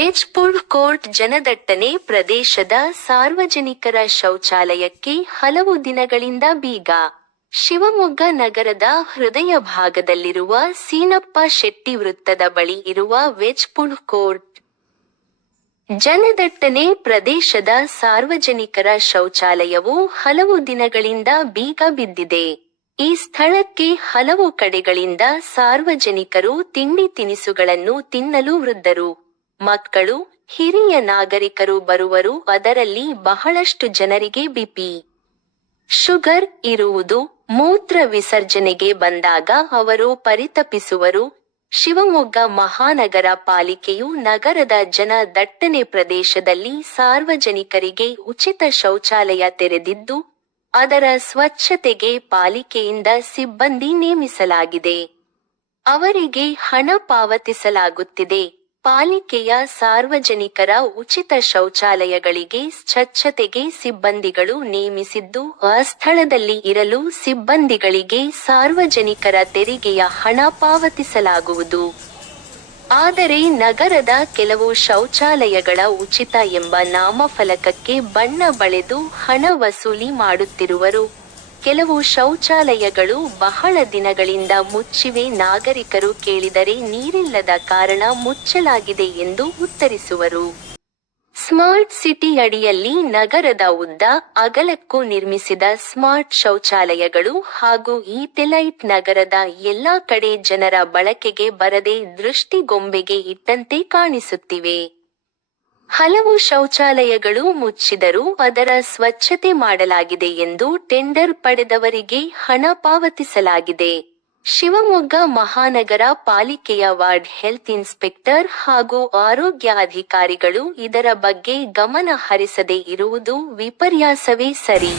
Veg food court ಜನದಟ್ಟಣೆ ಪ್ರದೇಶದ ಸಾರ್ವಜನಿಕರ ಶೌಚಾಲಯಕ್ಕೆ ಹಲವು ದಿನಗಳಿಂದ ಬೀಗ. ಶಿವಮೊಗ್ಗ ನಗರದ ಹೃದಯ ಭಾಗದಲ್ಲಿರುವ ಸೀನಪ್ಪ ಶೆಟ್ಟಿ ವೃತ್ತದ ಬಳಿ ಇರುವ ವೆಜ್ ಫುಡ್ ಕೋರ್ಟ್. ಜನದಟ್ಟಣೆ ಪ್ರದೇಶದ ಸಾರ್ವಜನಿಕರ ಶೌಚಾಲಯವು ಹಲವು ದಿನಗಳಿಂದ ಬೀಗ ಬಿದ್ದಿದೆ. ಈ ಸ್ಥಳಕ್ಕೆ ಹಲವು ಕಡೆಗಳಿಂದ ಸಾರ್ವಜನಿಕರು ತಿಂಡಿ ತಿನಿಸುಗಳನ್ನು ತಿನ್ನಲು ವೃದ್ಧರು. ಮಕ್ಕಳು, ಹಿರಿಯ ನಾಗರಿಕರು ಬರುವರು, ಅದರಲ್ಲಿ ಬಹಳಷ್ಟು ಜನರಿಗೆ ಬಿಪಿ. ಶುಗರ್ ಇರುವುದು ಮೂತ್ರ ವಿಸರ್ಜನೆಗೆ ಬಂದಾಗ ಅವರು ಪರಿತಪಿಸುವರು. ಶಿವಮೊಗ್ಗ ಮಹಾನಗರ ಪಾಲಿಕೆಯು ನಗರದ ಜನ ದಟ್ಟಣೆ ಪ್ರದೇಶದಲ್ಲಿ ಸಾರ್ವಜನಿಕರಿಗೆ ಉಚಿತ ಶೌಚಾಲಯ ತೆರೆದಿದ್ದು, ಅದರ ಸ್ವಚ್ಛತೆಗೆ ಪಾಲಿಕೆಯಿಂದ ಸಿಬ್ಬಂದಿ ನೇಮಿಸಲಾಗಿದೆ. ಅವರಿಗೆ ಹಣ ಪಾವತಿಸಲಾಗುತ್ತಿದೆ. ಪಾಲಿಕೆಯ ಸಾರ್ವಜನಿಕರ ಉಚಿತ ಶೌಚಾಲಯಗಳಿಗೆ ಸ್ವಚ್ಛತೆಗೆ ಸಿಬ್ಬಂದಿಗಳು ನೇಮಿಸಿದ್ದು, ಆ ಸ್ಥಳದಲ್ಲಿ ಇರಲು ಸಿಬ್ಬಂದಿಗಳಿಗೆ ಸಾರ್ವಜನಿಕರ ತೆರಿಗೆಯ ಹಣ ಪಾವತಿಸಲಾಗುವುದು. ಆದರೆ ನಗರದ ಕೆಲವು ಶೌಚಾಲಯಗಳ ಉಚಿತ ಎಂಬ ನಾಮಫಲಕಕ್ಕೆ ಬಣ್ಣ ಬಳೆದು ಹಣ ವಸೂಲಿ ಮಾಡುತ್ತಿರುವರು. ಕೆಲವು ಶೌಚಾಲಯಗಳು ಬಹಳ ದಿನಗಳಿಂದ ಮುಚ್ಚಿವೆ. ನಾಗರಿಕರು ಕೇಳಿದರೆ ನೀರಿಲ್ಲದ ಕಾರಣ ಮುಚ್ಚಲಾಗಿದೆ ಎಂದು ಉತ್ತರಿಸುವರು. ಸ್ಮಾರ್ಟ್ ಸಿಟಿ ಅಡಿಯಲ್ಲಿ ನಗರದ ಉದ್ದ ಅಗಲಕ್ಕೂ ನಿರ್ಮಿಸಿದ ಸ್ಮಾರ್ಟ್ ಶೌಚಾಲಯಗಳು ಹಾಗೂ ಈಟೆಲೈಟ್ ನಗರದ ಎಲ್ಲಾ ಕಡೆ ಜನರ ಬಳಕೆಗೆ ಬರದೆ ದೃಷ್ಟಿಗೊಂಬೆಗೆ ಇಟ್ಟಂತೆ ಕಾಣಿಸುತ್ತಿವೆ. ಹಲವು ಶೌಚಾಲಯಗಳು ಮುಚ್ಚಿದರೂ ಅದರ ಸ್ವಚ್ಛತೆ ಮಾಡಲಾಗಿದೆ ಎಂದು ಟೆಂಡರ್ ಪಡೆದವರಿಗೆ ಹಣ ಪಾವತಿಸಲಾಗಿದೆ. ಶಿವಮೊಗ್ಗ ಮಹಾನಗರ ಪಾಲಿಕೆಯ ವಾರ್ಡ್ ಹೆಲ್ತ್ ಇನ್ಸ್ಪೆಕ್ಟರ್ ಹಾಗೂ ಆರೋಗ್ಯ ಅಧಿಕಾರಿಗಳು ಇದರ ಬಗ್ಗೆ ಗಮನ ಹರಿಸದೇ ಇರುವುದು ವಿಪರ್ಯಾಸವೇ ಸರಿ.